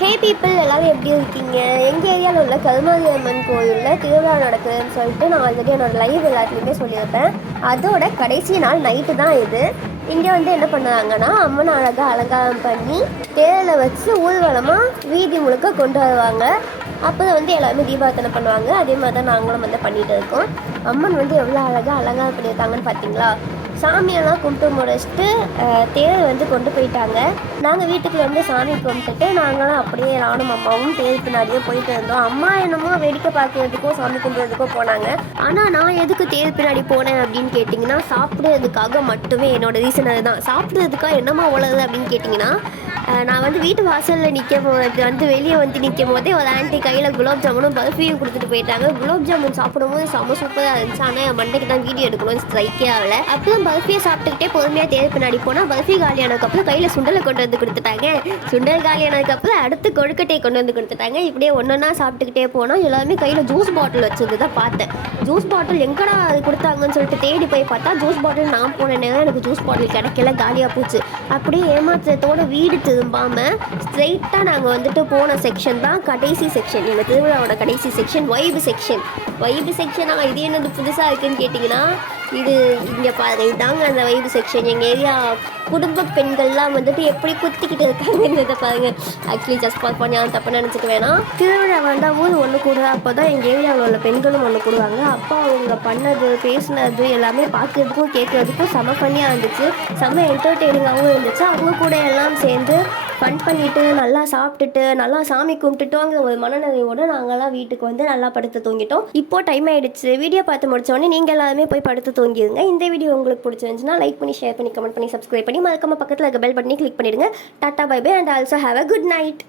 ஹே people எல்லோரும் எப்படி இருக்கீங்க? எங்கள் ஏரியாவில் உள்ள கருமாரியம்மன் கோயிலில் திருவிழா நடக்குதுன்னு சொல்லிட்டு நான் ஆல்ரெடி என்னோடய லைவ் எல்லாத்துலேயுமே சொல்லியிருப்பேன். அதோட கடைசி நாள் நைட்டு தான் இது. இங்கே வந்து என்ன பண்ணுவாங்கன்னா அம்மன் அழகாக அலங்காரம் பண்ணி தேரில் வச்சு ஊர்வலமாக வீதி முழுக்க கொண்டு வருவாங்க. அப்போ வந்து எல்லாருமே தீபார்த்தனை பண்ணுவாங்க. அதே மாதிரி தான் நாங்களும் வந்து பண்ணிகிட்டு இருக்கோம். அம்மன் வந்து எவ்வளோ அழகாக அலங்காரம் பண்ணியிருக்காங்கன்னு பார்த்தீங்களா சாமியெல்லாம் கும்பிட்டு முடிச்சுட்டு தேர் வந்து கொண்டு போயிட்டாங்க. நாங்கள் வீட்டுக்கு வந்து சாமி கும்பிட்டுட்டு நாங்களும் அப்படியே நானும் அம்மாவும் தேர் பின்னாடியே போயிட்டு இருந்தோம். அம்மா என்னமோ வேடிக்கை பார்க்கறதுக்கோ சாமி கும்பிட்றதுக்கோ போனாங்க. ஆனால் நான் எதுக்கு தேர் பின்னாடி போனேன் அப்படின்னு கேட்டிங்கன்னா சாப்பிட்றதுக்காக மட்டுமே என்னோடய ரீசன் அதுதான். சாப்பிட்றதுக்காக என்னம்மா உள்ளது அப்படின்னு கேட்டிங்கன்னா நான் வந்து வீட்டு வாசலில் நிற்க போது வந்து வெளியே வந்து நிற்கும் போதே ஒரு ஆண்டி கையில் குலாப் ஜாமுனும் பர்ஃபியும் கொடுத்துட்டு போயிட்டாங்க. குலாப் ஜாமுன் சாப்பிடும்போது செம்ம சூப்பராக இருந்துச்சு. ஆனால் என் மண்டைக்கு தான் வீடியோ எடுக்கணும்னு ஸ்ட்ரைக்கே ஆகல. அப்புறம் பர்ஃபியை சாப்பிட்டுக்கிட்டே பொறுமையாக தேர் பின்னாடி போனால் பர்ஃபி காலியானதுக்கப்புறம் கையில் சுண்டலை கொண்டு வந்து கொடுத்துட்டாங்க. சுண்டல் காலியானதுக்கப்புறம் அடுத்து கொழுக்கட்டையை கொண்டு வந்து கொடுத்துட்டாங்க. இப்படியே ஒன்றா சாப்பிட்டுக்கிட்டே போனால் எல்லாருமே கையில் ஜூஸ் பாட்டில் வச்சது தான் பார்த்தேன். ஜூஸ் பாட்டில் எங்கடா அது கொடுத்தாங்கன்னு சொல்லிட்டு தேடி போய் பார்த்தா ஜூஸ் பாட்டில் நான் போன நேரம் எனக்கு ஜூஸ் பாட்டில் கிடைக்கல. காலியாக போச்சு. அப்படியே ஏமாற்றத்தோட வீடு திரும்பாம ஸ்ட்ரெயிட்டாக நாங்கள் வந்துட்டு போன செக்ஷன் தான் கடைசி செக்ஷன் எங்கள் திருவிழாவோட கடைசி செக்ஷன் வைபு செக்ஷன் வைபு செக்ஷனாக இது என்னது புதுசாக இருக்குன்னு கேட்டிங்கன்னா இது இங்கே பாருங்க இதாங்க அந்த வைபு செக்ஷன் எங்கள் ஏரியா குடும்ப பெண்கள்லாம் வந்துட்டு எப்படி குத்திக்கிட்டு இருக்காங்கன்றத பாருங்க. ஆக்சுவலி ஜஸ்ட் பார்க் பண்ணி யாரும் தப்பு நினச்சிக்க வேணாம். திருவிழா வந்தால் ஊர் ஒன்று கூட அப்போ தான் எங்கள் ஏரியாவில் உள்ள பெண்களும் ஒன்று கூடுவாங்க. அப்போ அவங்க பண்ணது பேசினது எல்லாமே பார்க்குறதுக்கும் கேட்குறதுக்கும் செம பண்ணியாக இருந்துச்சு. செம்ம என்டர்டெய்னிங்காகவும் இருந்துச்சு. அவங்க கூட எல்லாம் சேர்ந்து ஃபன் பண்ணிவிட்டு நல்லா சாப்பிட்டுட்டு நல்லா சாமி கும்பிட்டுட்டோங்கிற ஒரு மனநிலையோடு நாங்கள்லாம் வீட்டுக்கு வந்து நல்லா படுத்து தூங்கிட்டோம். இப்போ டைம் ஆயிடுச்சு. வீடியோ பார்த்து முடிச்சோடனே நீங்கள் எல்லாருமே போய் படுத்து தூங்கிடுங்க. இந்த வீடியோ உங்களுக்கு பிடிச்சிருந்துச்சுன்னா லைக் பண்ணி ஷேர் பண்ணி கமெண்ட் பண்ணி சப்ஸ்கிரைப் பண்ணி மறக்காம பக்கத்தில் இருக்க பெல் பட்டனி கிளிக் பண்ணிடுங்க. Tata bye bye and also have a good night